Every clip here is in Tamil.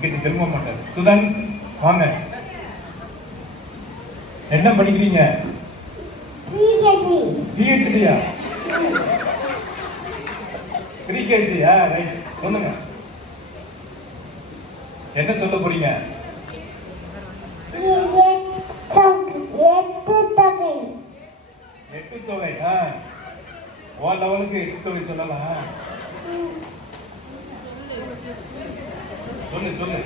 இங்கிட்டு திரும்ப மாட்டார். சுதன் வாங்க. என்ன படிக்கிறீங்க? பிஹெச்டியா? ப்ரீகேஜியா? ரைட், சொல்லுங்க. என்ன சொல்ல போறீங்க? எட்டு தொகை. ஓ லெவலுக்கு எட்டு தொகை சொல்லலாம். சொல்லு சொல்லு.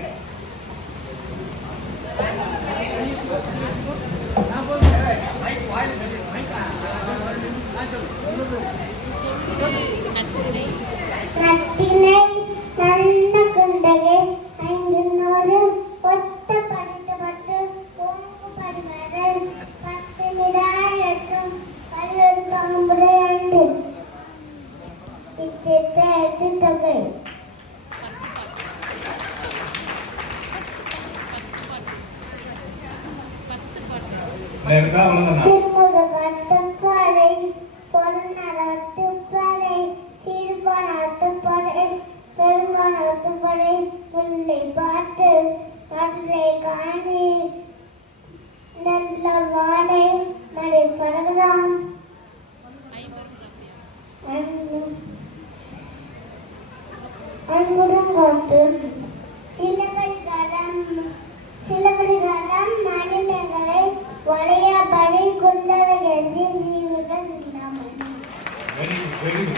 நட்டினை நல்ல குண்டகை ஐந்து ஒத்த படித்து பத்து பொங்கு படிமதல் பத்து நிதாயத்தும் பல்வேறு பங்குபுரை அண்டு இத்திட்ட எட்டு தொகை. திருமுருகத்துப்படை பொன்னரத்துப்படை சிறுபணத்துப்படை பெரும்பணத்துப்படை முல்லை பாட்டு மதுரை காணி நல்ல வாடை நடை பரவலாம் அன்புடங்காத்து சிலபடிகாலம் மணிமேகலை வளையாபடி குண்டரகை சீமிக சிந்தாமணி.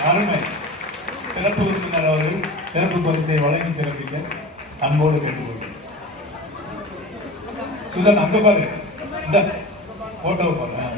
அருமை. சிறப்பு விருந்தினர் அவர்கள் சிறப்பு பரிசை வழங்கி சிறப்பிக்க அன்போடு கேட்டுக்கொள்கிறேன். சுதன் அங்க பாரு, இந்த போட்டோ பாரு.